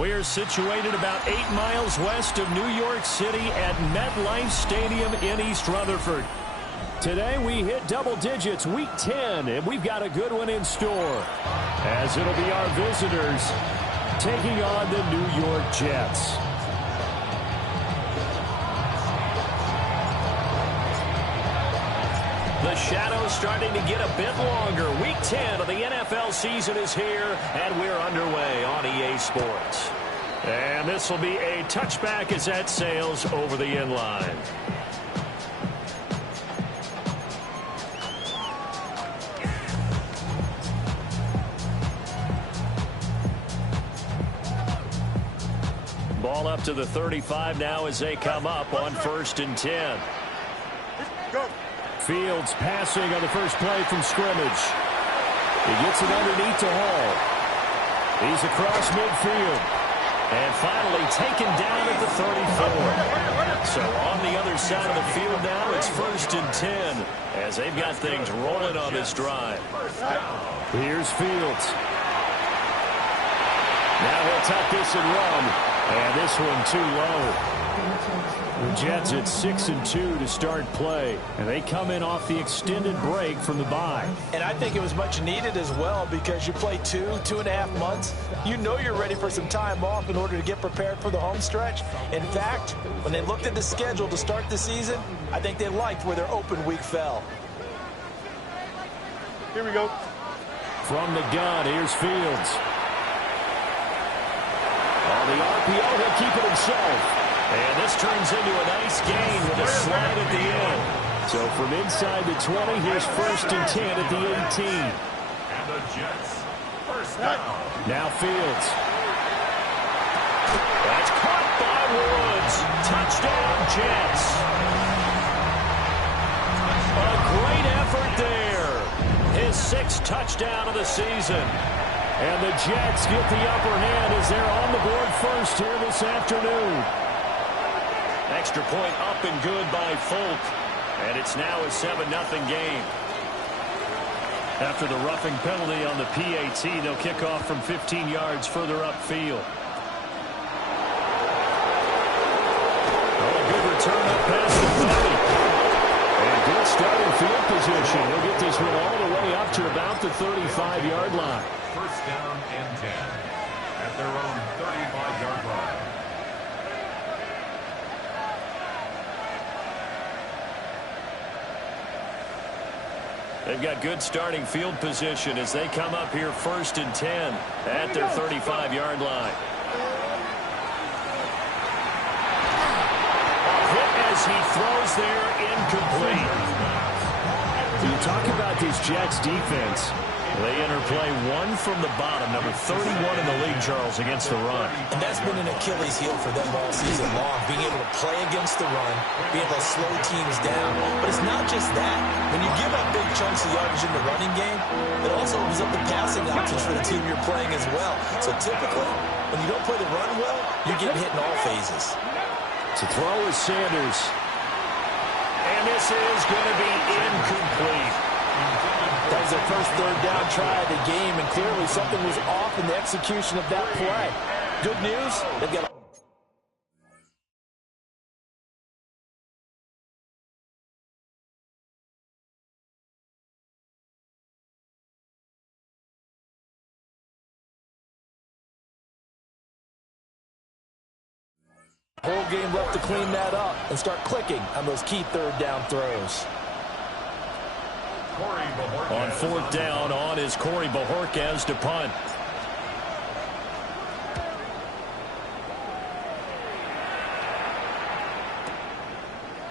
We're situated about 8 miles west of New York City at MetLife Stadium in East Rutherford. Today we hit double digits, week 10, and we've got a good one in store, as it'll be our visitors taking on the New York Jets. The shadow's starting to get a bit longer. Week 10 of the NFL season is here, and we're underway on EA Sports. And this will be a touchback as that sails over the inline. Ball up to the 35 now as they come up on 1st and 10. Go. Fields passing on the first play from scrimmage. He gets it underneath to Hall. He's across midfield. And finally taken down at the 34. So on the other side of the field now, it's 1st and 10 as they've got things rolling on this drive. Here's Fields. Now he'll tuck this and run. And this one too low. The Jets at 6-2 to start play, and they come in off the extended break from the bye. And I think it was much needed as well, because you play 2.5 months. You know you're ready for some time off in order to get prepared for the home stretch. In fact, when they looked at the schedule to start the season, I think they liked where their open week fell. Here we go. From the gun, here's Fields. On the RPO, he'll keep it himself. And this turns into a nice gain with a slide at the end. So from inside the 20, here's 1st and 10 at the 18. And the Jets, first down. Now Fields. That's caught by Woods. Touchdown, Jets. A great effort there. His 6th touchdown of the season. And the Jets get the upper hand as they're on the board first here this afternoon. Extra point up and good by Folk. And it's now a 7-0 game. After the roughing penalty on the PAT, they'll kick off from 15 yards further upfield. Oh, a good return up past the 30. And good starting field position. They'll get this one all the way up to about the 35-yard line. First down and 10 at their own 35-yard line. They've got good starting field position as they come up here 1st and 10 at their 35-yard line. A hit as he throws there, incomplete. You talk about this Jets defense. They interplay one from the bottom, number 31 in the league, Charles, against the run. And that's been an Achilles heel for them all season long, being able to play against the run, being able to slow teams down. But it's not just that. When you give up big chunks of yardage in the running game, it also opens up the passing options for the team you're playing as well. So typically, when you don't play the run well, you're getting hit in all phases. To throw is Sanders. And this is going to be incomplete. That was their first 3rd down try of the game, and clearly something was off in the execution of that play. Good news, they've got a whole game left to clean that up and start clicking on those key 3rd down throws. On 4th down, on is Corey Bajorquez to punt.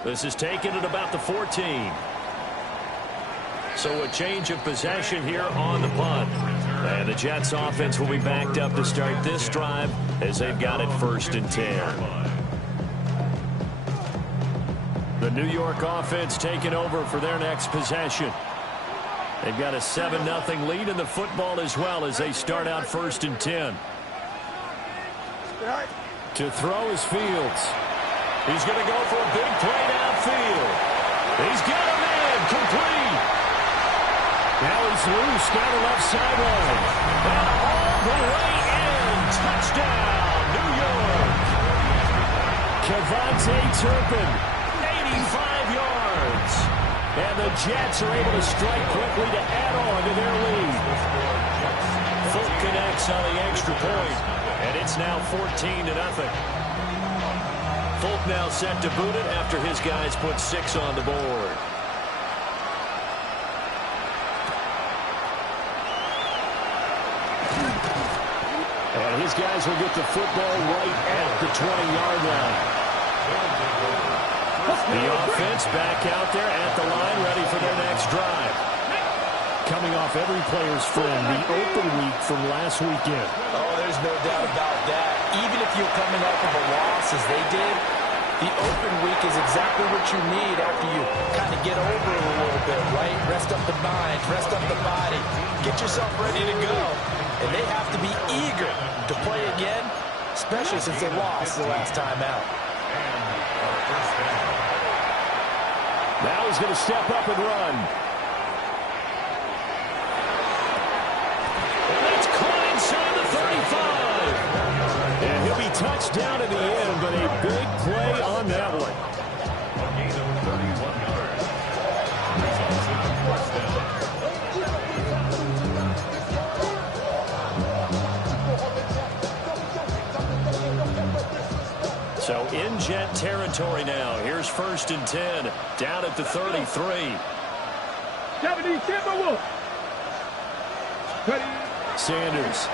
This is taken at about the 14. So a change of possession here on the punt. And the Jets offense will be backed up to start this drive as they've got it 1st and 10. The New York offense taking over for their next possession. They've got a 7-0 lead in the football as well as they start out 1st and 10. To throw is Fields. He's going to go for a big play downfield. He's got him in, complete. Now he's loose down the left sideline. And all the way in, touchdown, Devontae Turpin, 85 yards. And the Jets are able to strike quickly to add on to their lead. Fulk connects on the extra point, and it's now 14-0. Fulk now set to boot it after his guys put 6 on the board. And his guys will get the football right at the 20-yard line. The offense back out there at the line, ready for their next drive. Coming off every player's friend, the open week from last weekend. Oh, there's no doubt about that. Even if you're coming off of a loss as they did, the open week is exactly what you need after you kind of get over it a little bit, right? Rest up the mind, rest up the body, get yourself ready to go. And they have to be eager to play again, especially since they lost the last time out. Now he's going to step up and run. And that's caught inside the 35. And he'll be touched down in the end, but a big play on that one. A gain of 31 yards. Results in a first down. So in Jet territory now. Here's 1st and 10. Down at the 33. Sanders.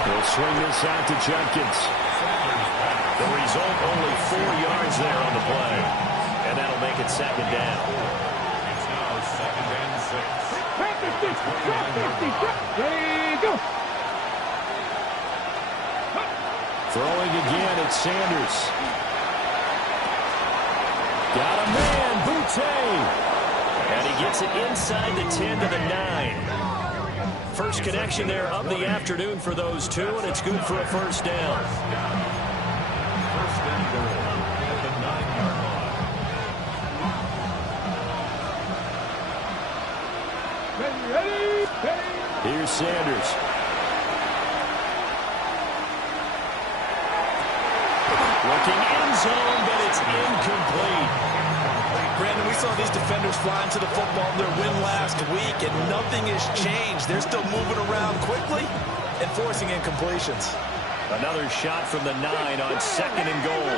He'll swing this out to Jenkins. The result, only 4 yards there on the play. And that'll make it 2nd down. It's now 2nd and 6. There you go. Throwing again, it's Sanders. Got a man, Boutte. And he gets it inside the 10 to the 9. First connection there of the afternoon for those two, and it's good for a 1st down. 1st and goal at the 9-yard line. Ready. Here's Sanders. Looking end zone, but it's incomplete. Brandon, we saw these defenders flying to the football in their win last week, and nothing has changed. They're still moving around quickly and forcing incompletions. Another shot from the 9 on 2nd and goal.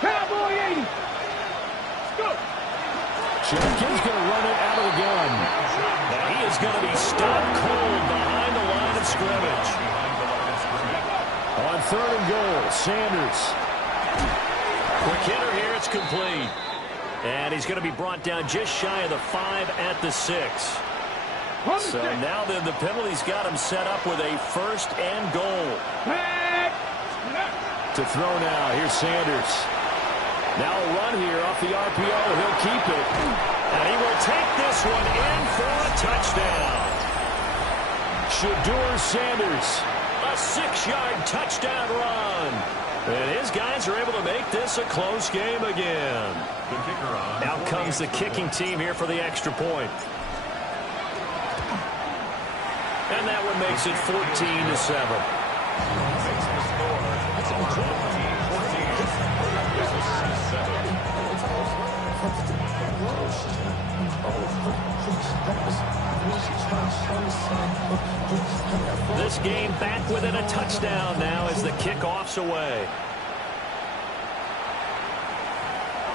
Cowboy 80. Let's go. Jenkins going to run it out of the gun. Now he is going to be stopped cold behind the line of scrimmage. On 3rd and goal, Sanders. Quick hitter here, it's complete. And he's going to be brought down just shy of the 5 at the 6. So now then the penalty's got him set up with a 1st and goal. To throw now, here's Sanders. Now a run here off the RPO, he'll keep it. And he will take this one in for a touchdown. Shedeur Sanders. A 6-yard touchdown run. And his guys are able to make this a close game again. The kicker on. Out comes the kicking team here for the extra point. And that one makes it 14-7. Makes the score 14-7. This game back within a touchdown now as the kickoff's away.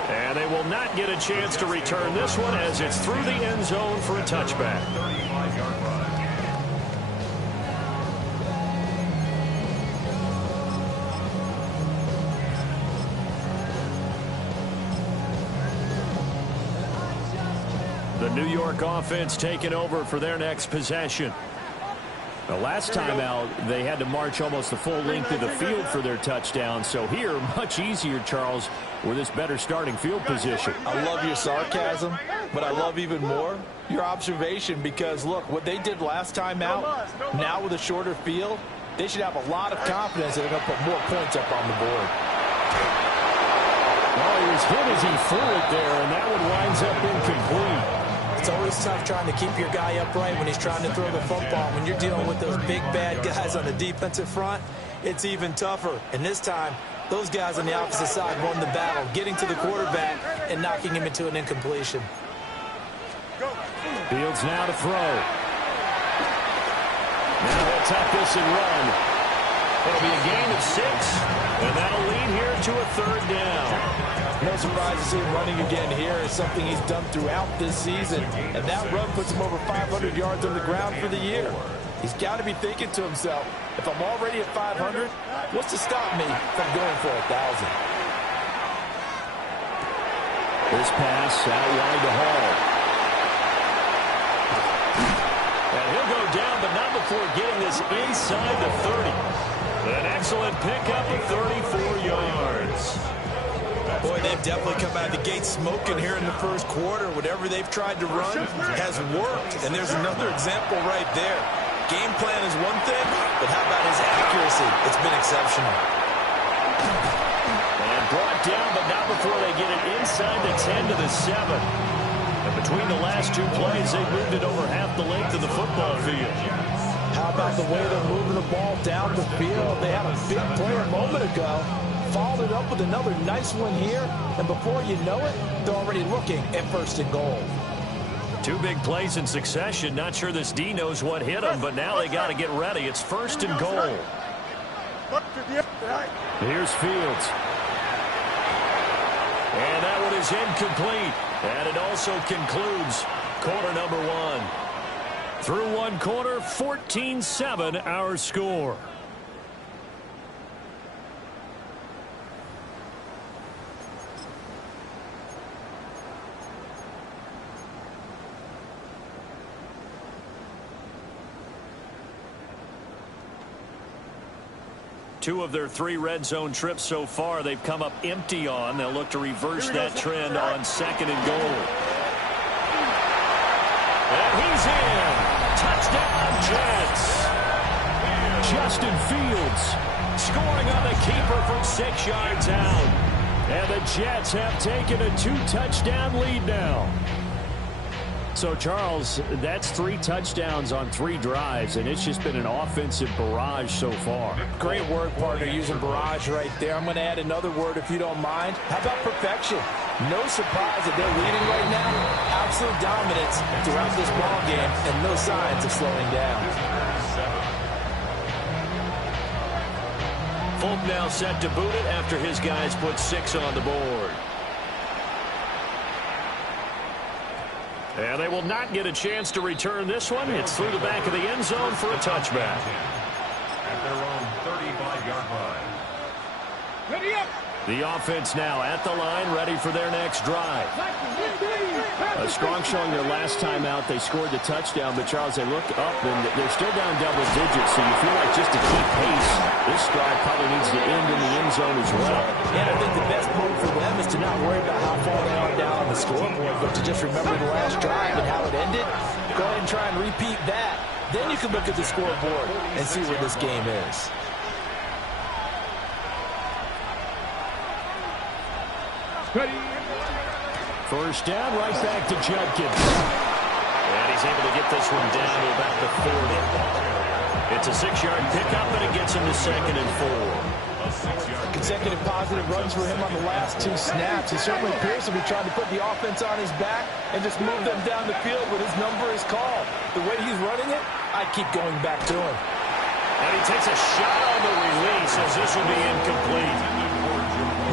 And they will not get a chance to return this one as it's through the end zone for a touchback. 35-yard run. The New York offense taking over for their next possession. The last time out, they had to march almost the full length of the field for their touchdown. So here, much easier, Charles, with this better starting field position. I love your sarcasm, but I love even more your observation because, look, what they did last time out, now with a shorter field, they should have a lot of confidence that they're going to put more points up on the board. Well, he was hit as he threw it there, and that one winds up incomplete. It's always tough trying to keep your guy upright when he's trying to throw the football. When you're dealing with those big, bad guys on the defensive front, it's even tougher. And this time, those guys on the opposite side won the battle, getting to the quarterback and knocking him into an incompletion. Fields now to throw. Now he'll tuck this and run. It'll be a gain of 6, and that'll lead here to a 3rd down. No surprise to see him running again here. It's something he's done throughout this season, and that run puts him over 500 yards on the ground for the year. He's got to be thinking to himself, if I'm already at 500, what's to stop me from going for 1,000? This pass out wide to Hall. And he'll go down, but not before getting this inside the 30. An excellent pickup of 34 yards. Boy, they've definitely come out of the gate smoking here in the first quarter. Whatever they've tried to run has worked, and there's another example right there. Game plan is one thing, but how about his accuracy? It's been exceptional. And brought down, but not before they get it inside the 10 to the 7. And between the last 2 plays, they moved it over half the length of the football field. How about the way they're moving the ball down the field? They had a big play a moment ago. Followed it up with another nice one here. And before you know it, they're already looking at 1st and goal. 2 big plays in succession. Not sure this D knows what hit them, but now they got to get ready. It's 1st and goal. Here's Fields. And that one is incomplete. And it also concludes quarter number 1. Through 1 quarter, 14-7 our score. Two of their 3 red zone trips so far, they've come up empty on. They'll look to reverse that trend on 2nd and goal. And he's in. Touchdown, Jets. Justin Fields scoring on the keeper from 6 yards out. And the Jets have taken a 2-touchdown lead now. So, Charles, that's 3 touchdowns on 3 drives, and it's just been an offensive barrage so far. Great word, partner, using barrage right there. I'm going to add another word if you don't mind. How about perfection? No surprise that they're leading right now. Absolute dominance throughout this ball game, and no signs of slowing down. Fulton now set to boot it after his guys put 6 on the board. And they will not get a chance to return this one. It's through the back of the end zone for a touchback. At their own 35-yard line. Ready up. The offense now at the line, ready for their next drive. A strong showing their last time out. They scored the touchdown, but, Charles, they look up, and they're still down double digits, so you feel like just to keep pace, this drive probably needs to end in the end zone as well. And I think the best move for them is to not worry about how far they are down on the scoreboard, but to just remember the last drive and how it ended. Go ahead and try and repeat that. Then you can look at the scoreboard and see where this game is. Ready. First down, right back to Judkins. And he's able to get this one down to about the 40. It's a 6-yard pickup, and it gets him to 2nd and 4. Consecutive positive runs for him on the last 2 snaps. He certainly appears to be trying to put the offense on his back and just move them down the field when his number is called. The way he's running it, I keep going back to him. And he takes a shot on the release as this will be incomplete.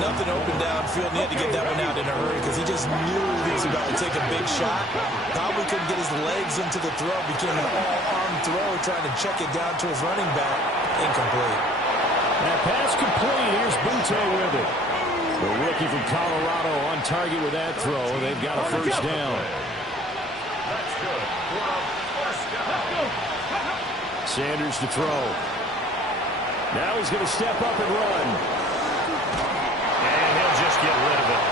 Nothing open downfield, and he had to get that one out in a hurry because he just knew he was about to take a big shot. Probably couldn't get his legs into the throw. Became an all-arm throw, trying to check it down to his running back. Incomplete. That pass complete. Here's Butte with it. The rookie from Colorado on target with that throw. They've got a first down. That's good for a first down. Sanders to throw. Now he's going to step up and run. And he'll just get rid of it.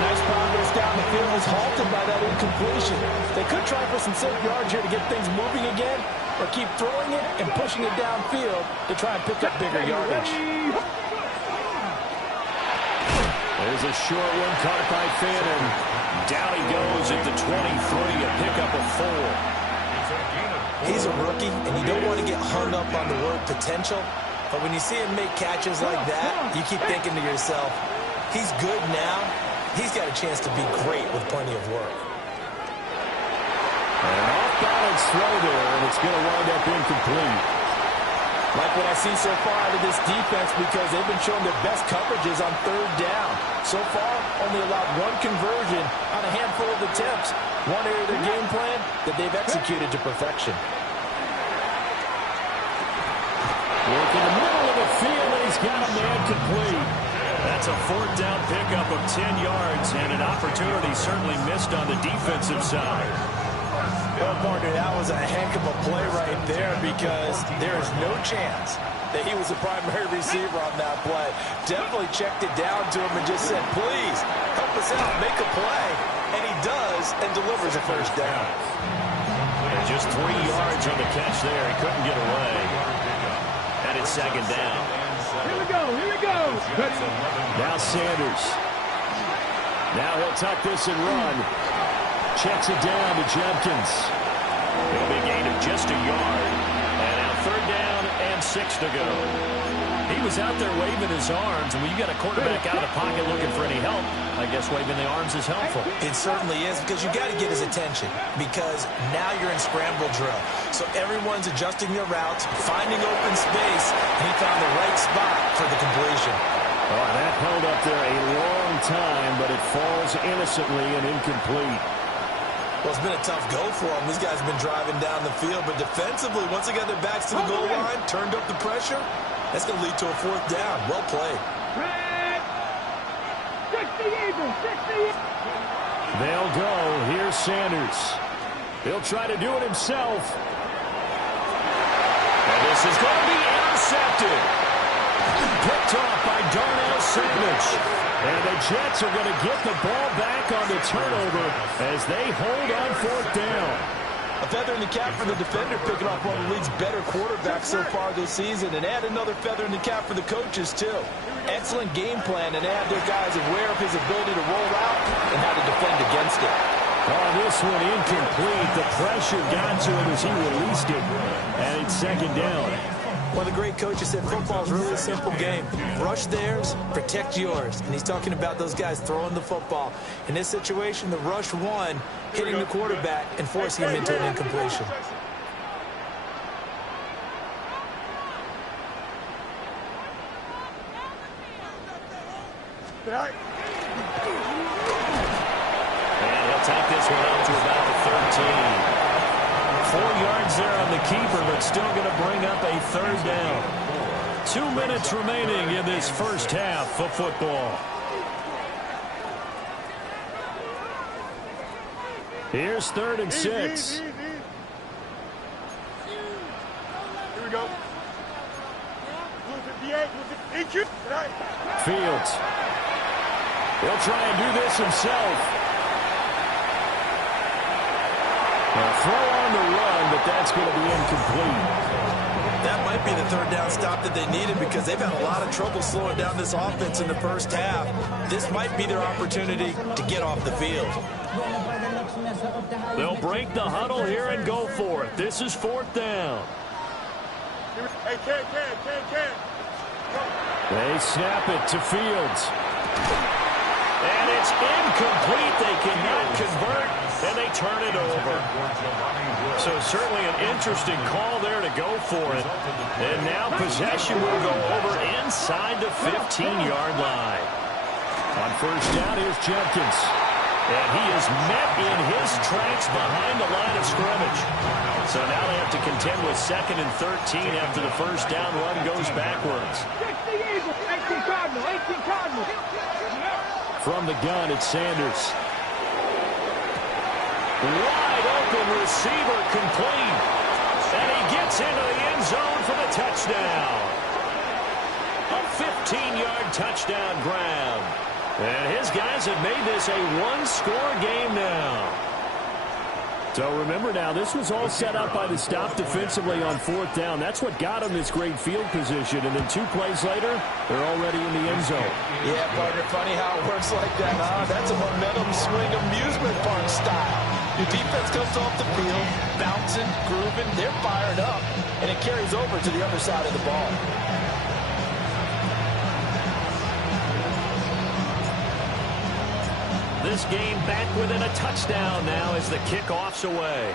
Nice progress down the field was halted by that incompletion. They could try for some safe yards here to get things moving again, or keep throwing it and pushing it downfield to try and pick up bigger yardage. There's a short one caught by Fannin. Down he goes at the 23, a pickup of 4. He's a rookie, and you don't want to get hung up on the word potential. But when you see him make catches like that, you keep thinking to yourself, he's good now. He's got a chance to be great with plenty of work. An off-balance throw there, and it's going to wind up incomplete. Like what I see so far out of this defense, because they've been showing their best coverages on third down. So far, only allowed one conversion on a handful of attempts. One area of their game plan that they've executed to perfection. Work in the middle of the field, and he's got a man complete. That's a fourth down pickup of 10 yards, and an opportunity certainly missed on the defensive side. Well, partner, that was a heck of a play right there, because there is no chance that he was the primary receiver on that play. Definitely checked it down to him and just said, please, help us out, make a play. And he does, and delivers a first down. And just 3 yards on the catch there. He couldn't get away. And it's second down. Here we go, here we go. Now Sanders. Now he'll tuck this and run. Checks it down to Jenkins. It'll be a gain of just a yard. And now third down and 6 to go. He was out there waving his arms, and when you got a quarterback out of the pocket looking for any help, I guess waving the arms is helpful. It certainly is, because you got to get his attention, because now you're in scramble drill. So everyone's adjusting their routes, finding open space, and he found the right spot for the completion. Oh, that held up there a long time, but it falls innocently and incomplete. Well, it's been a tough go for them. These guys have been driving down the field, but defensively, once they got their backs to the goal line, turned up the pressure, that's going to lead to a fourth down. Well played. 60 Eagles, 60. They'll go. Here's Sanders. He'll try to do it himself. And this is going to be intercepted. Picked off by Darnell Savage. And the Jets are going to get the ball back on the turnover as they hold on fourth down. A feather in the cap for the defender, picking off one of the league's better quarterbacks so far this season, and add another feather in the cap for the coaches, too. Excellent game plan, and have their guys aware of his ability to roll out and how to defend against it. Oh, this one incomplete. The pressure got to him as he released it, and it's second down. One of the great coaches said football's really a simple game. Rush theirs, protect yours. And he's talking about those guys throwing the football. In this situation, the rush one, hitting the quarterback and forcing him into an incompletion. And he'll take this one up to about the 13. 4 yards there on the keeper, but still going to bring up a third down. 2 minutes remaining in this first half of football. Here's 3rd and 6. Here we go. Blue 58, blue 58. Fields. He'll try and do this himself. A throw on the run, but that's going to be incomplete. That might be the third down stop that they needed, because they've had a lot of trouble slowing down this offense in the first half. This might be their opportunity to get off the field. They'll break the huddle here and go for it. This is 4th down. Hey, Ken. They snap it to Fields. And it's incomplete. They cannot convert, and they turn it over. So certainly an interesting call there to go for it. And now possession will go over inside the 15-yard line. On first down, here's Jenkins. And he is met in his tracks behind the line of scrimmage. So now they have to contend with 2nd and 13 after the first down run goes backwards. 60 Eagles, 18 Cardinal, 18 Cardinal. From the gun, it's Sanders. Wide open receiver complete. And he gets into the end zone for the touchdown. A 15-yard touchdown grab. And his guys have made this a one-score game now. So remember now, this was all set up by the stop defensively on 4th down. That's what got them this great field position. And then 2 plays later, they're already in the end zone. Yeah, partner, funny how it works like that, huh? That's a momentum swing amusement park style. Your defense comes off the field, bouncing, grooving, they're fired up, and it carries over to the other side of the ball. This game back within a touchdown now as the kickoff's away.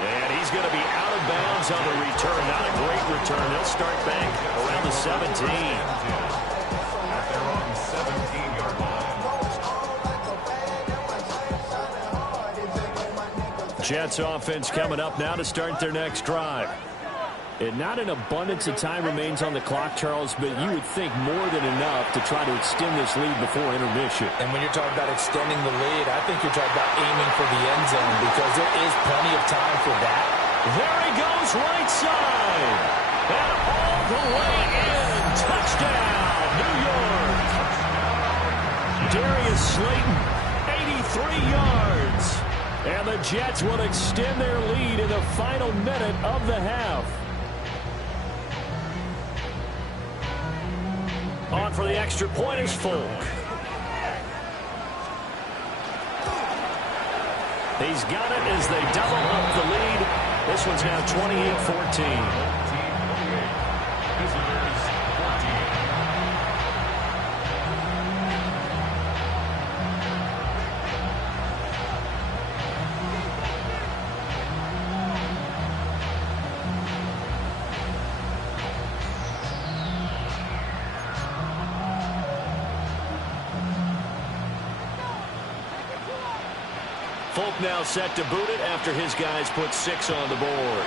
And he's going to be out of bounds on the return. Not a great return. They'll start back around the 17. At their own 17-yard line. Jets offense coming up now to start their next drive. And not an abundance of time remains on the clock, Charles, but you would think more than enough to try to extend this lead before intermission. And when you're talking about extending the lead, I think you're talking about aiming for the end zone because there is plenty of time for that. There he goes, right side. And all the way in. Touchdown, New York. Darius Slayton, 83 yards. And the Jets will extend their lead in the final minute of the half. On for the extra point is Folk. He's got it as they double up the lead. This one's now 28-14. Folk now set to boot it after his guys put 6 on the board.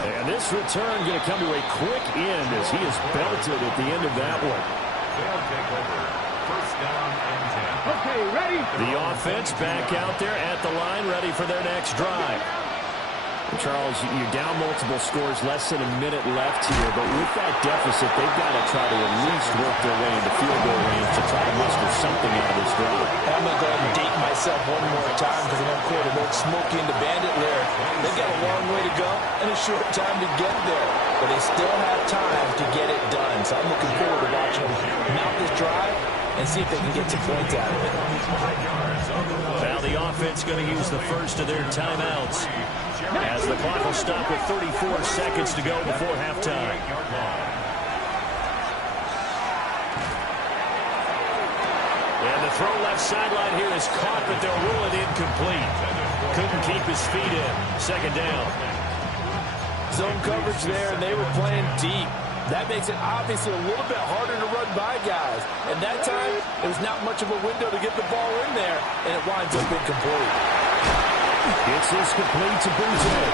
And this return going to come to a quick end as he is belted at the end of that one. They'll take over. First down and 10. Okay, ready? The offense back out there at the line, ready for their next drive. Charles, you're down multiple scores, less than a minute left here, but with that deficit, they've got to try to at least work their way into field goal range to try to muster something out of this drive. I'm going to go ahead and date myself one more time because I'm going to quote an old Smokey and the Bandit lyric. They've got a long way to go and a short time to get there, but they still have time to get it done. So I'm looking forward to watching them mount this drive and see if they can get some points out of it. Now the offense going to use the first of their timeouts as the clock will stop with 34 seconds to go before halftime. And the throw left sideline here is caught, but they'll rule it incomplete. Couldn't keep his feet in. Second down. Zone coverage there, and they were playing deep. That makes it obviously a little bit harder to run by guys. And that time, there's not much of a window to get the ball in there, and it winds up incomplete. It's this complete to Butte.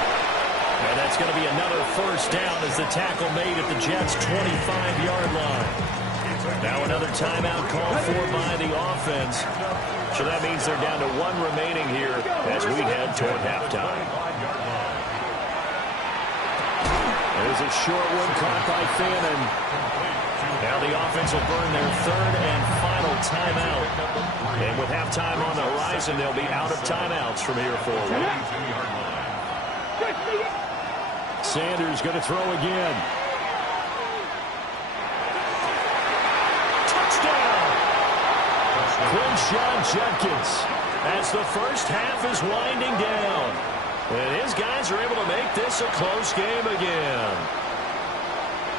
And that's going to be another first down as the tackle made at the Jets' 25-yard line. Now another timeout called for by the offense. So that means they're down to 1 remaining here as we head toward halftime. There's a short one caught by Fannin. Now the offense will burn their 3rd and final timeout. And with halftime on the horizon, they'll be out of timeouts from here forward. Sanders going to throw again. Touchdown! Quinshon Judkins as the first half is winding down. And his guys are able to make this a close game again.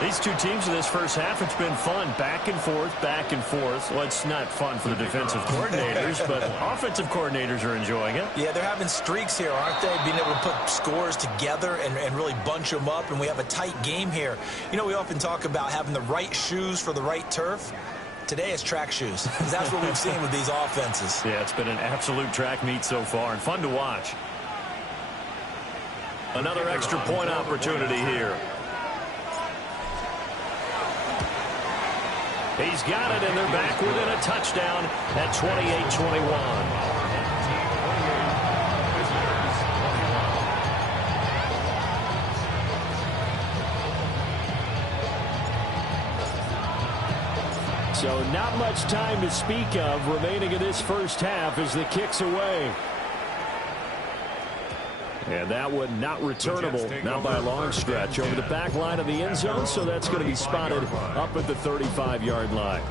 These two teams in this first half, it's been fun. Back and forth, back and forth. Well, it's not fun for the defensive coordinators, but offensive coordinators are enjoying it. Yeah, they're having streaks here, aren't they? Being able to put scores together and really bunch them up, and we have a tight game here. You know, we often talk about having the right shoes for the right turf. Today it's track shoes, because that's what we've seen with these offenses. Yeah, it's been an absolute track meet so far, and fun to watch. Another extra point opportunity here. He's got it, and they're back within a touchdown at 28-21. So not much time to speak of remaining in this first half as the kick's away. And that one not returnable, not by a long stretch, over the back line of the end zone, so that's going to be spotted up at the 35-yard line.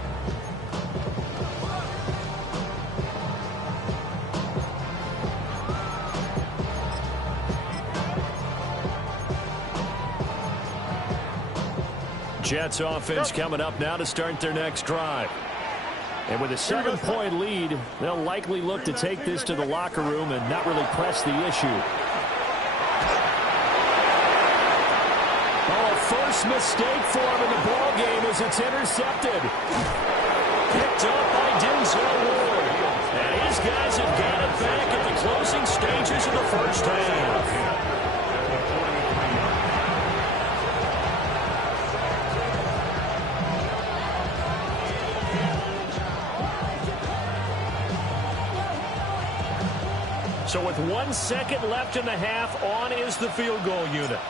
Jets offense coming up now to start their next drive. And with a 7-point lead, they'll likely look to take this to the locker room and not really press the issue. Oh, a first mistake for him in the ball game as it's intercepted. Picked up by Denzel Ward. And his guys have got it back at the closing stages of the first half. So with 1 second left in the half, on is the field goal unit.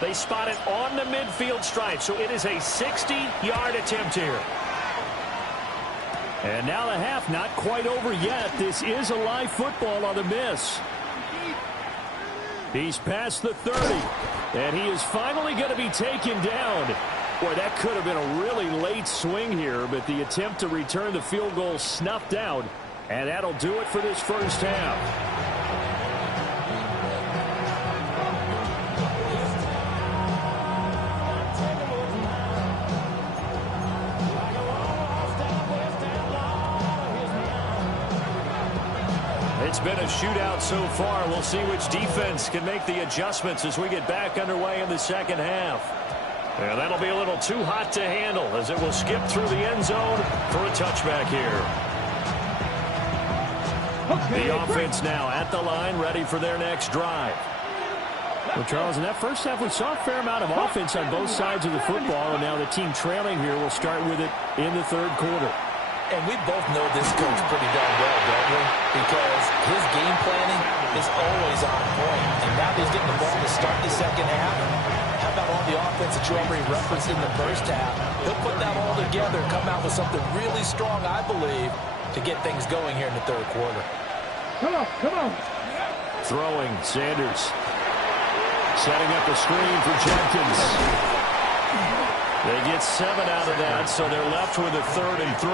They spot it on the midfield stripe, so it is a 60-yard attempt here. And now the half not quite over yet. This is a live football on the miss. He's past the 30, and he is finally going to be taken down. Boy, that could have been a really late swing here, but the attempt to return the field goal snuffed out, and that'll do it for this first half. It's been a shootout so far. We'll see which defense can make the adjustments as we get back underway in the second half. And that'll be a little too hot to handle as it will skip through the end zone for a touchback here. The offense now at the line, ready for their next drive. Well, Charles, in that first half, we saw a fair amount of offense on both sides of the football, and now the team trailing here will start with it in the third quarter. And we both know this coach pretty darn well, don't we? Because his game planning is always on point. And now he's getting the ball to start the second half. How about all the offense that you already referenced in the first half? He'll put that all together, come out with something really strong, I believe, to get things going here in the third quarter. Come on, come on. Throwing, Sanders. Setting up a screen for Jenkins. They get 7 out of that, so they're left with a 3rd and 3.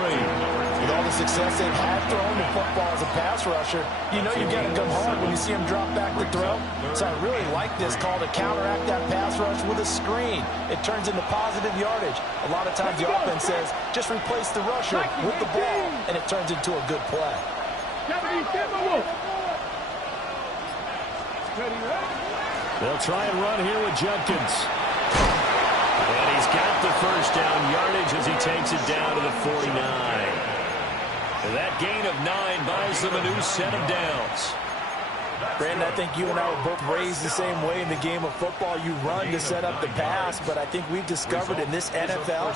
With all the success they've had throwing the football as a pass rusher, you know you've got to come hard when you see him drop back to throw. So I really like this call to counteract that pass rush with a screen. It turns into positive yardage. A lot of times the offense says, just replace the rusher with the ball, and it turns into a good play. They'll try and run here with Jenkins. And he's got the first down yardage as he takes it down to the 49. And that gain of 9 buys them a new set of downs. Brandon, I think you and I were both raised the same way in the game of football. You run to set up the pass, but I think we've discovered in this NFL,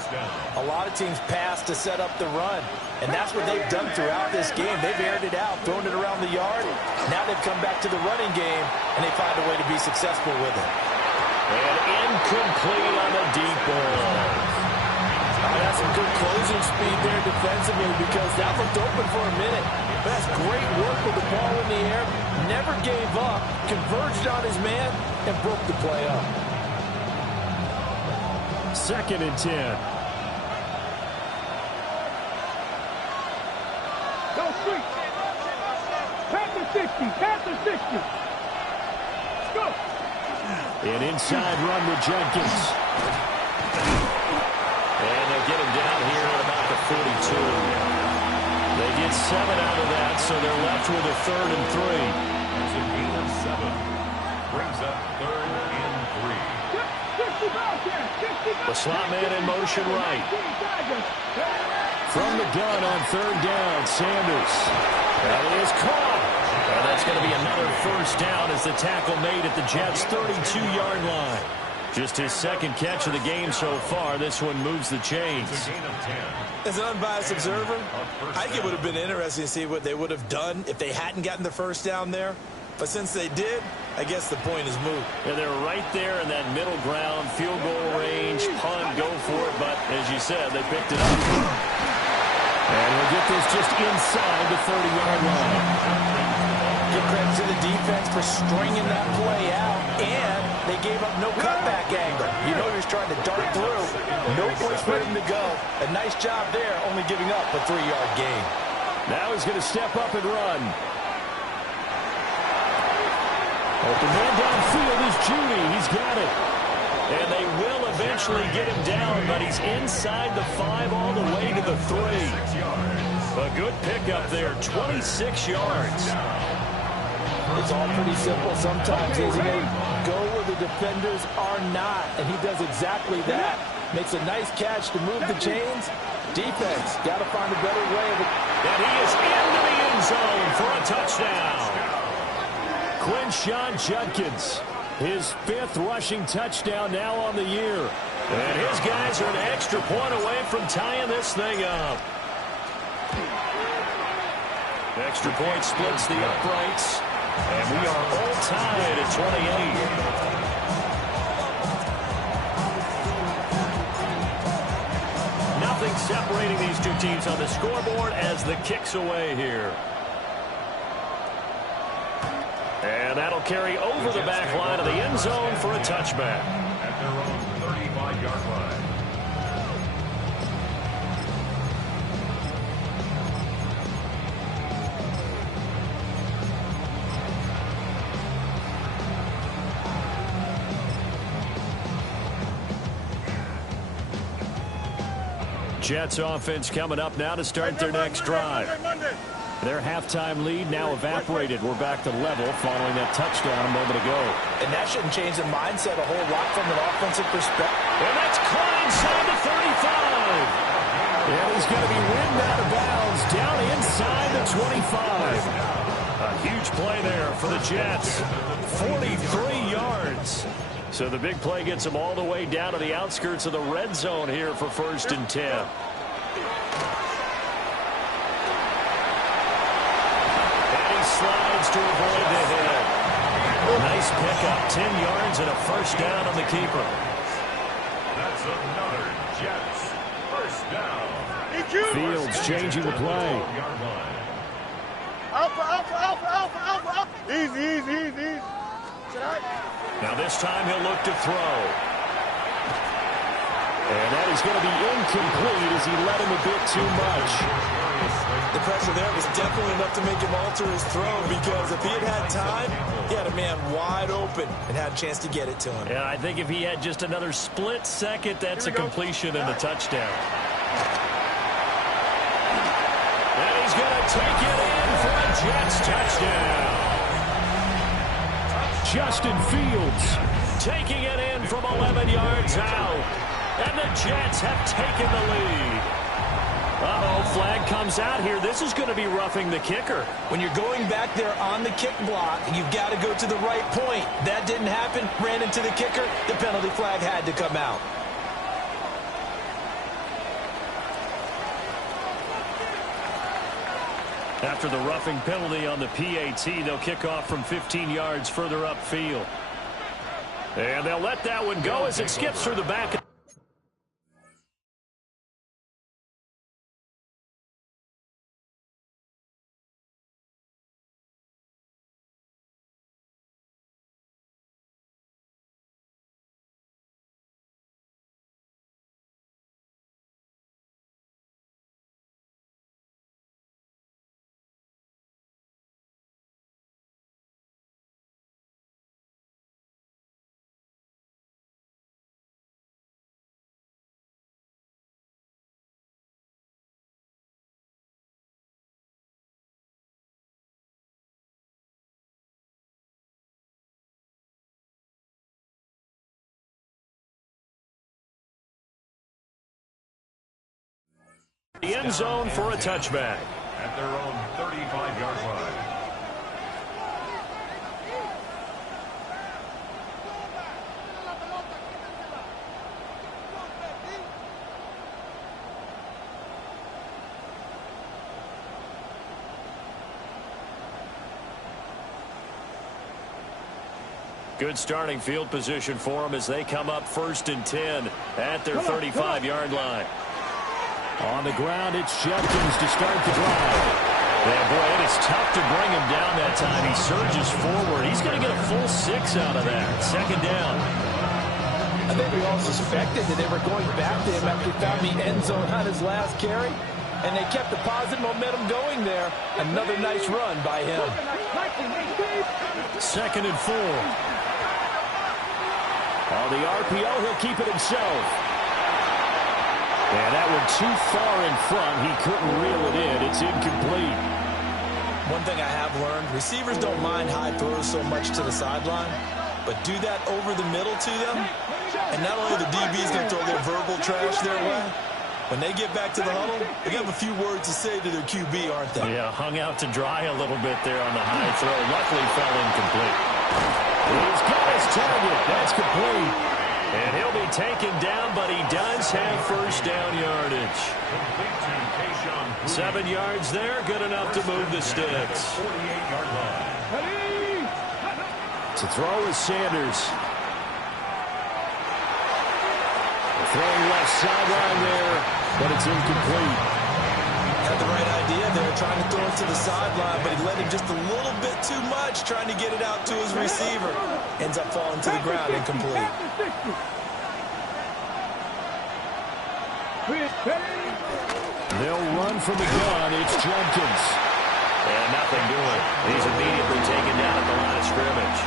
a lot of teams pass to set up the run. And that's what they've done throughout this game. They've aired it out, thrown it around the yard. Now they've come back to the running game, and they find a way to be successful with it. And incomplete on the deep ball. That's some good closing speed there defensively because that looked open for a minute. But that's great work with the ball in the air. Never gave up, converged on his man, and broke the play up. 2nd and 10. Go street. Pass the 60. Pass the 60. Go. An inside run with Jenkins. And they get him down here at about the 42. They get 7 out of that, so they're left with a 3rd and 3. It's a gain of 7. Brings up 3rd and 3. The slot man in motion right. From the gun on 3rd down, Sanders. That is caught. And that's going to be another first down as the tackle made at the Jets' 32-yard line. Just his 2nd catch of the game so far. This one moves the chains. As an unbiased observer, I think it would have been interesting to see what they would have done if they hadn't gotten the first down there. But since they did, I guess the point is moot. And they're right there in that middle ground, field goal range, punt, go for it. But As you said, they picked it up. And he'll get this just inside the 30-yard line. Give credit to the defense for stringing that play out, and they gave up no cutback angle. You know he was trying to dart through. No place for him to go. A nice job there, only giving up a 3-yard gain. Now he's going to step up and run. Open man downfield is Judy. He's got it. And they will eventually get him down, but he's inside the 5 all the way to the 3. A good pickup there, 26 yards. It's all pretty simple sometimes, isn't it? Go where the defenders are not, and he does exactly that. Makes a nice catch to move the chains. Defense, got to find a better way of it. And he is into the end zone for a touchdown. Quinshon Judkins, his 5th rushing touchdown now on the year. And his guys are an extra point away from tying this thing up. Extra point splits the uprights. And we are all tied at 28. Nothing separating these two teams on the scoreboard as the kick's away here. And that'll carry over the back line of the end zone for a touchback. At their own 35-yard line. Jets offense coming up now to start their next drive. Their halftime lead now evaporated. We're back to level following that touchdown a moment ago. And that shouldn't change the mindset a whole lot from an offensive perspective. And that's caught inside the 35. And he's going to be ridden out of bounds down inside the 25. A huge play there for the Jets. 43 yards. So the big play gets them all the way down to the outskirts of the red zone here for 1st and 10. Slides to avoid the hit. Nice pickup, 10 yards and a 1st down on the keeper. That's another Jets 1st down. Fields changing the play. Alpha. Easy. Now this time he'll look to throw. And that is going to be incomplete as he let him a bit too much. The pressure there was definitely enough to make him alter his throw, because if he had time, he had a man wide open and had a chance to get it to him. Yeah, I think if he had just another split second, that's a completion and a touchdown. And he's going to take it in for a Jets touchdown. Justin Fields taking it in from 11 yards out. And the Jets have taken the lead. Uh-oh, flag comes out here. This is going to be roughing the kicker. When you're going back there on the kick block, you've got to go to the right point. That didn't happen. Ran into the kicker. The penalty flag had to come out. After the roughing penalty on the PAT, they'll kick off from 15 yards further upfield. And they'll let that one go as it skips through the back. The end zone for a touchback. At their own 35-yard line. Good starting field position for them as they come up 1st and 10 at their 35-yard line. On the ground, it's Judkins to start the drive. Yeah, boy, it is tough to bring him down that time. He surges forward. He's going to get a full 6 out of that. 2nd down. I think we all suspected that they were going back to him after he found the end zone on his last carry, and they kept the positive momentum going there. Another nice run by him. 2nd and 4. On the RPO, he'll keep it himself. And that one too far in front. He couldn't reel it in. It's incomplete. One thing I have learned, receivers don't mind high throws so much to the sideline, but do that over the middle to them, and not only the DB's going to throw their verbal trash their way, when they get back to the huddle, they have a few words to say to their QB, aren't they? Yeah, hung out to dry a little bit there on the high throw. Luckily fell incomplete. He's got his target. That's complete. And he'll be taken down, but he does have 1st down yardage. 7 yards there, good enough to move the sticks. To throw is Sanders. Throwing left sideline there, but it's incomplete. Had the right idea there, trying to throw it to the sideline, but he let him just a little bit too much, trying to get it out to his receiver. Ends up falling to the ground, incomplete. They'll run from the gun. It's Judkins. And nothing doing. He's immediately taken down at the line of scrimmage.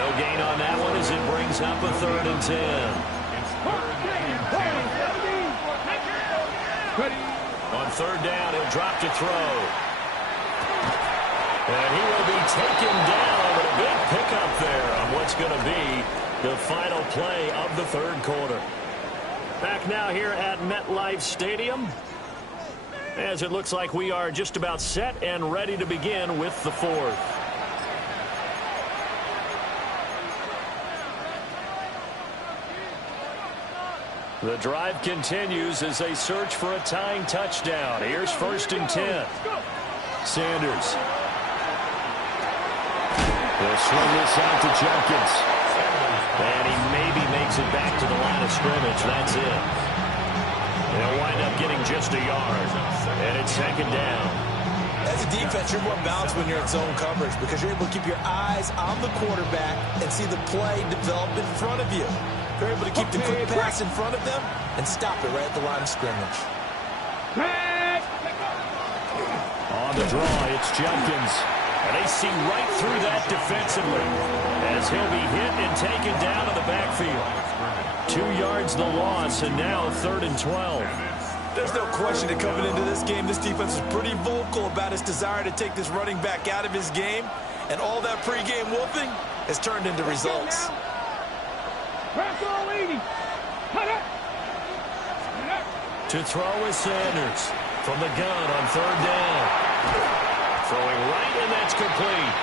No gain on that one as it brings up a 3rd and 10. On 3rd down, he'll drop to throw. And he will be taken down with a big pickup there on what's going to be the final play of the 3rd quarter. Back now here at MetLife Stadium, as it looks like we are just about set and ready to begin with the 4th. The drive continues as they search for a tying touchdown. Here's 1st and 10. Sanders. They'll swing this out to Judkins. And he maybe makes it back to the line of scrimmage. That's it. They'll wind up getting just a yard. And it's 2nd down. As a defense, you're more balanced when you're in zone coverage because you're able to keep your eyes on the quarterback and see the play develop in front of you. They're able to keep the quick pass in front of them and stop it right at the line of scrimmage. On the draw, it's Judkins. And they see right through that defensively as he'll be hit and taken down in the backfield. 2 yards the loss, and now 3rd and 12. There's no question that coming into this game, this defense is pretty vocal about its desire to take this running back out of his game, and all that pregame whooping has turned into results. To throw is Sanders from the gun on 3rd down. Throwing right, and that's complete.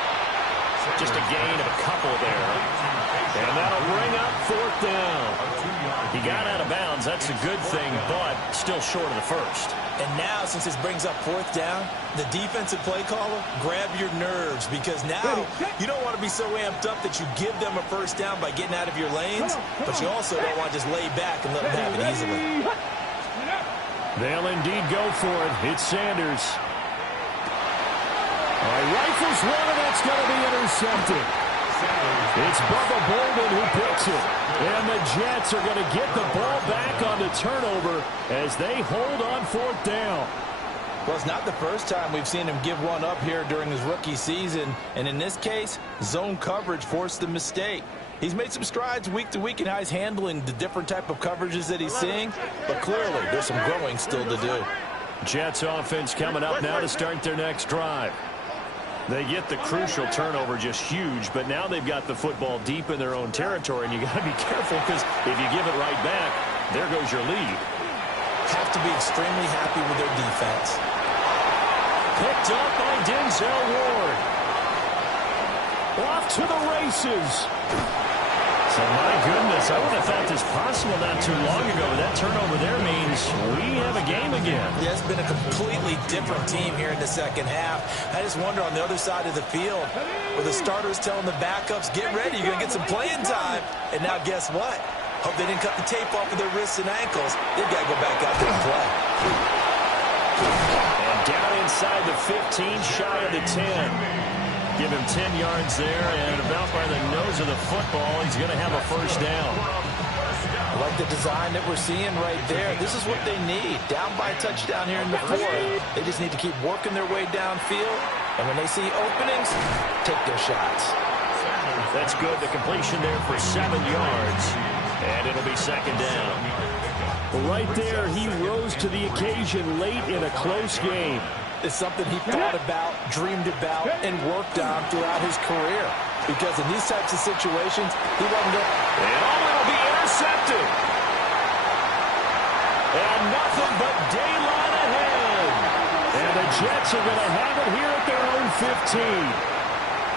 Just a gain of a couple there. And that'll bring up 4th down. He got out of bounds. That's a good thing, but still short of the 1st. And now, since this brings up 4th down, the defensive play caller, grab your nerves, because now you don't want to be so amped up that you give them a 1st down by getting out of your lanes, but you also don't want to just lay back and let them have it easily. They'll indeed go for it. It's Sanders. Rifles one, and that's going to be intercepted. It's Bubba Bolden who picks it. And the Jets are going to get the ball back on the turnover as they hold on 4th down. Well, it's not the first time we've seen him give one up here during his rookie season. And in this case, zone coverage forced the mistake. He's made some strides week to week in how he's handling the different type of coverages that he's seeing. But clearly, there's some growing still to do. Jets offense coming up now to start their next drive. They get the crucial turnover, just huge, but now they've got the football deep in their own territory, and you got to be careful because if you give it right back, there goes your lead. Have to be extremely happy with their defense. Picked up by Denzel Ward. Off to the races. So, my goodness, I would have thought this possible not too long ago, but that turnover there means means we have a game again. Yeah, it's been a completely different team here in the second half. I just wonder on the other side of the field, where the starters telling the backups, get ready, you're going to get some playing time. And now guess what? Hope they didn't cut the tape off of their wrists and ankles. They've got to go back out there and play. And down inside the 15, shy of the 10. Give him 10 yards there, and about by the nose of the football, he's going to have a first down. I like the design that we're seeing right there. This is what they need. Down by a touchdown here in the fourth. They just need to keep working their way downfield, and when they see openings, take their shots. That's good. The completion there for 7 yards, and it'll be second down. Right there, he rose to the occasion late in a close game. It's something he thought about, dreamed about, and worked on throughout his career. Because in these types of situations, he wasn't going to... It'll be intercepted. And nothing but daylight ahead. And the Jets are going to have it here at their own 15.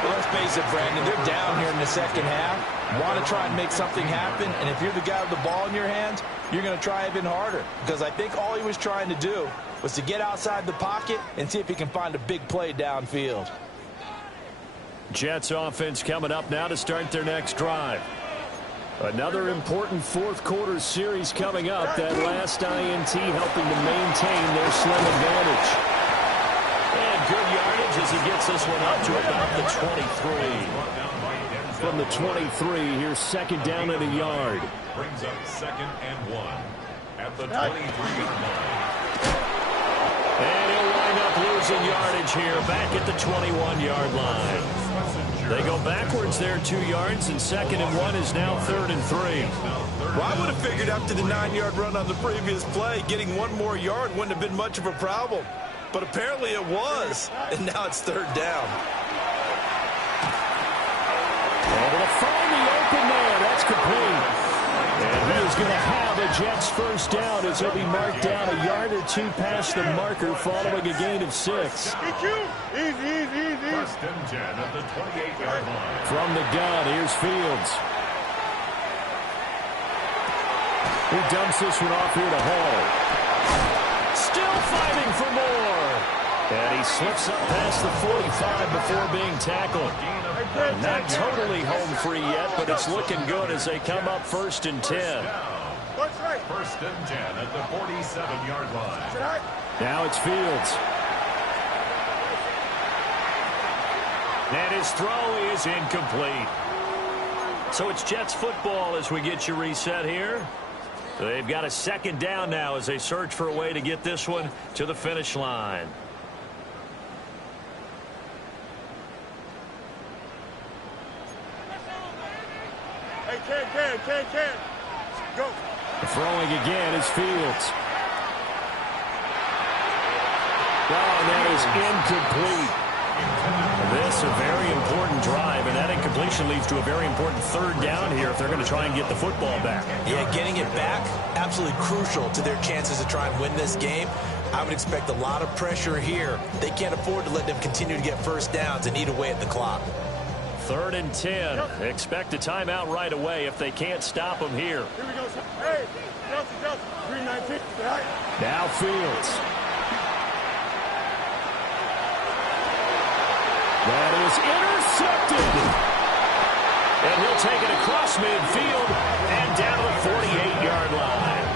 Well, let's face it, Brandon, they're down here in the second half. Want to try and make something happen, and if you're the guy with the ball in your hands, you're going to try even harder. Because I think all he was trying to do was to get outside the pocket and see if he can find a big play downfield. Jets offense coming up now to start their next drive. Another important fourth quarter series coming up. That last INT helping to maintain their slim advantage. And good yardage as he gets this one up to about the 23. From the 23, here's second down and a yard. Brings up 2nd and 1 at the 23-yard line. And he'll wind up losing yardage here back at the 21-yard line. They go backwards there 2 yards, and 2nd and 1 is now 3rd and 3. Well, I would have figured after the 9-yard run on the previous play, getting 1 more yard wouldn't have been much of a problem. But apparently it was, and now it's 3rd down. Able to find the open man. That's complete. And he is going to have a Jets first down as he'll be marked down a yard or 2 past the marker following a gain of 6. Easy. First and 10 at the 28-yard line. From the gun, here's Fields. He dumps this one off here to Hall. Still fighting for more. And he slips up past the 45 before being tackled. Not totally home free yet, but it's looking good as they come up 1st and 10. First and 10 at the 47-yard line. Now it's Fields. And his throw is incomplete. So it's Jets football as we get you reset here. They've got a second down now as they search for a way to get this one to the finish line. Can. Go. Throwing again is Fields. Oh, that is incomplete. This a very important drive, and that incompletion leads to a very important 3rd down here if they're going to try and get the football back. Yeah, getting it back, absolutely crucial to their chances to try and win this game. I would expect a lot of pressure here. They can't afford to let them continue to get first downs and eat away at the clock. 3rd and 10. Expect a timeout right away if they can't stop them here. Here we go. Hey, Chelsea. 319. Now Fields. That is intercepted. And he'll take it across midfield and down to the 48-yard line.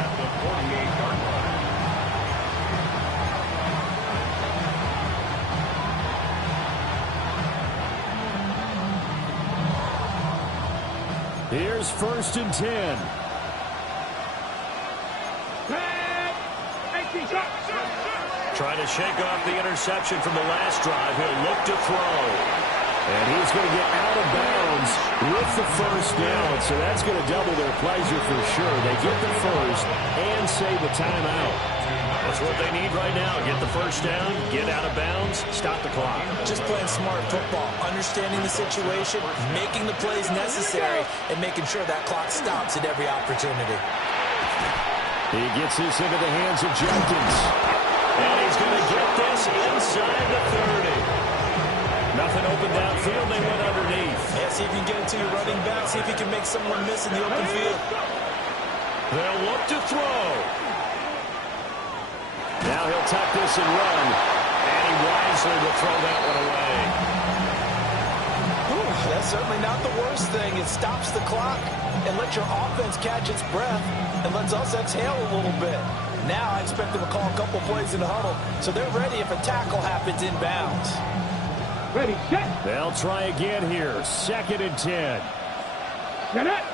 At the 48-yard line. Here's 1st and 10. Trying to shake off the interception from the last drive. He'll look to throw. And he's going to get out of bounds with the first down. So that's going to double their pleasure for sure. They get the first and save a timeout. That's what they need right now. Get the first down, get out of bounds, stop the clock. Just playing smart football, understanding the situation, making the plays necessary, and making sure that clock stops at every opportunity. He gets this into the hands of Jenkins. And he's going to get this inside the 30. Nothing open downfield. They went underneath. Yeah, see if you can get it to your running back. See if you can make someone miss in the open field. look to throw. Now he'll tuck this and run. And he wisely will throw that one away. Whew, that's certainly not the worst thing. It stops the clock and lets your offense catch its breath and lets us exhale a little bit. Now I expect them to call a couple plays in the huddle so they're ready if a tackle happens inbounds. Ready, set. They'll try again here. 2nd and 10. Set it.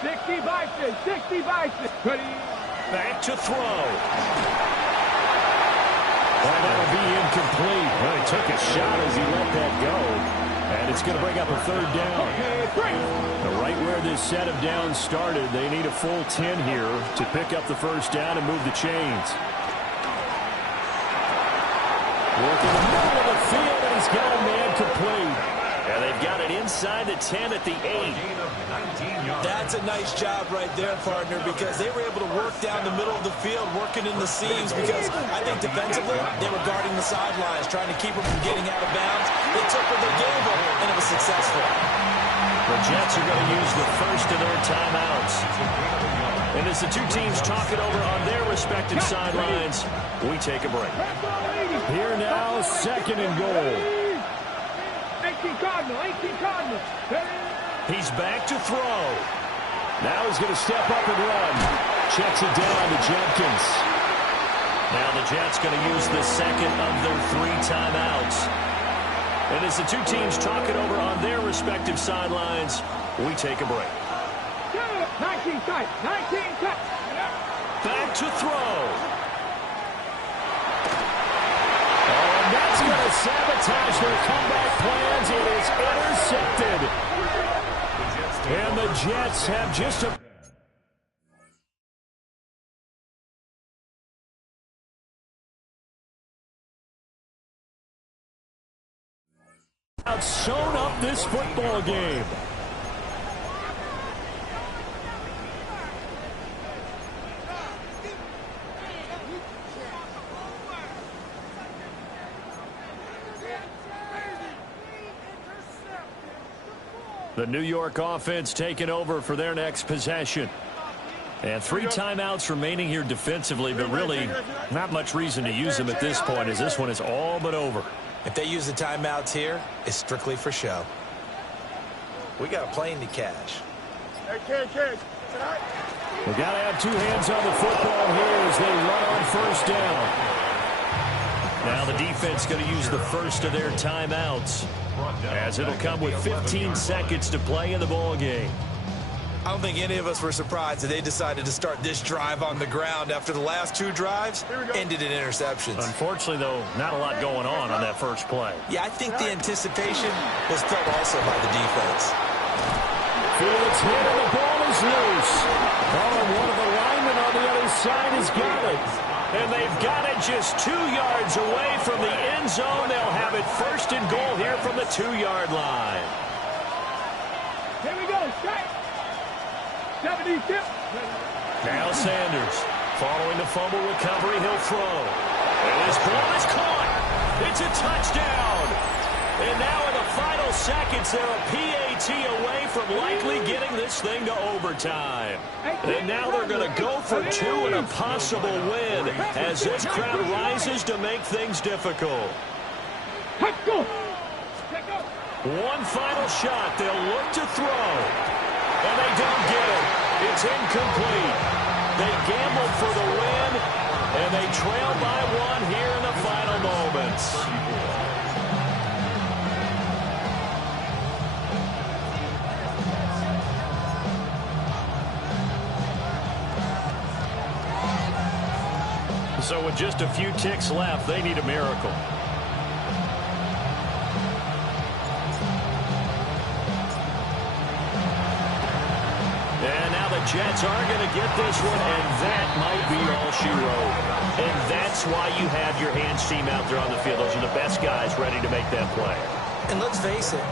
60 by 6. 60 by 6. Ready. Back to throw. Well, that'll be incomplete. Well, he took a shot as he let that go. And it's going to bring up a 3rd down. Right where this set of downs started, they need a full 10 here to pick up the 1st down and move the chains. Working the middle of the field, and he's got a man complete. And they've got it inside the 10 at the 8. That's a nice job right there, partner, because they were able to work down the middle of the field, working in the seams, because I think defensively they were guarding the sidelines, trying to keep them from getting out of bounds. They took what they gave them, and it was successful. The Jets are going to use the first of their timeouts. And as the two teams talk it over on their respective sidelines, we take a break. Here now, 2nd and goal. 18 Cardinal, 18 Cardinal. He's back to throw. Now he's going to step up and run. Checks it down to Jenkins. Now the Jets going to use the 2nd of their 3 timeouts. And as the two teams talk it over on their respective sidelines, we take a break. 19 tight, 19 tight. Back to throw. Oh, and that's going to sabotage their comeback plans. It is intercepted. And the Jets have just a... sewn up this football game. The New York offense taking over for their next possession. And 3 timeouts remaining here defensively, but really not much reason to use them at this point, as this one is all but over. If they use the timeouts here, it's strictly for show. We got a plane to catch. We got to have 2 hands on the football here as they run on 1st down. Now the defense going to use the first of their timeouts, as it'll come with 15 seconds to play in the ball game. I don't think any of us were surprised that they decided to start this drive on the ground after the last 2 drives ended in interceptions. Unfortunately, though, not a lot going on that first play. Yeah, I think the anticipation was felt also by the defense. Fields hit and the ball is loose. Oh, one of the linemen on the other side has got it. And they've got it just 2 yards away from the end zone. They'll have it 1st and goal here from the 2-yard line. Here we go, strike. 70 tip. Now Sanders, following the fumble recovery, he'll throw. And this ball is caught. It's a touchdown. And now in the final seconds, they're a PAT away from likely getting this thing to overtime. And now they're going to go for 2 and a possible win as this crowd rises to make things difficult. Let's go. One final shot. They'll look to throw. And they don't get it. It's incomplete. They gambled for the win, and they trail by 1 here in the final moments. So with just a few ticks left, they need a miracle. And now the Jets are going to get this one, and that might be all she wrote. And that's why you have your hands team out there on the field. Those are the best guys ready to make that play. And let's face it,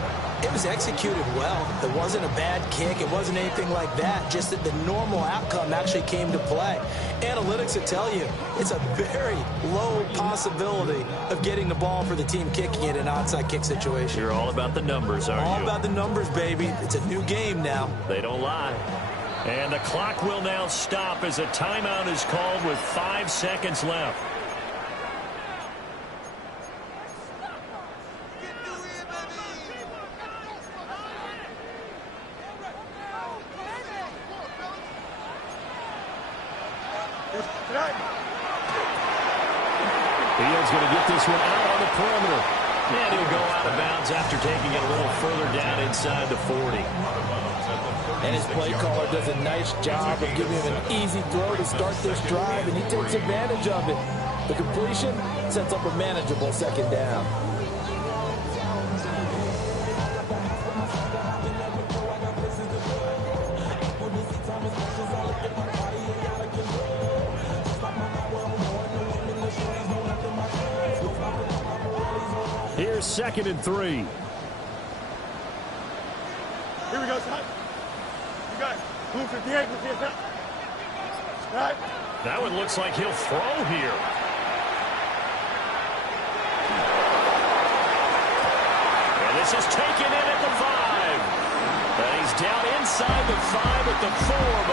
it was executed well. It wasn't a bad kick. It wasn't anything like that. Just that the normal outcome actually came to play. Analytics will tell you it's a very low possibility of getting the ball for the team kicking it in an onside kick situation. You're all about the numbers, aren't you? All about the numbers, baby. It's a new game now. They don't lie. And the clock will now stop as a timeout is called with 5 seconds left. Field's going to get this one out on the perimeter. And he'll go out of bounds after taking it a little further down inside the 40. And his play caller does a nice job of giving him an easy throw to start this drive, and he takes advantage of it. The completion sets up a manageable second down. Here's 2nd and 3. Here we go, son. You got it. Move 58, move 58. Right. That one looks like he'll throw here. And this is taken in at the 5. And he's down inside the 5 at the 4.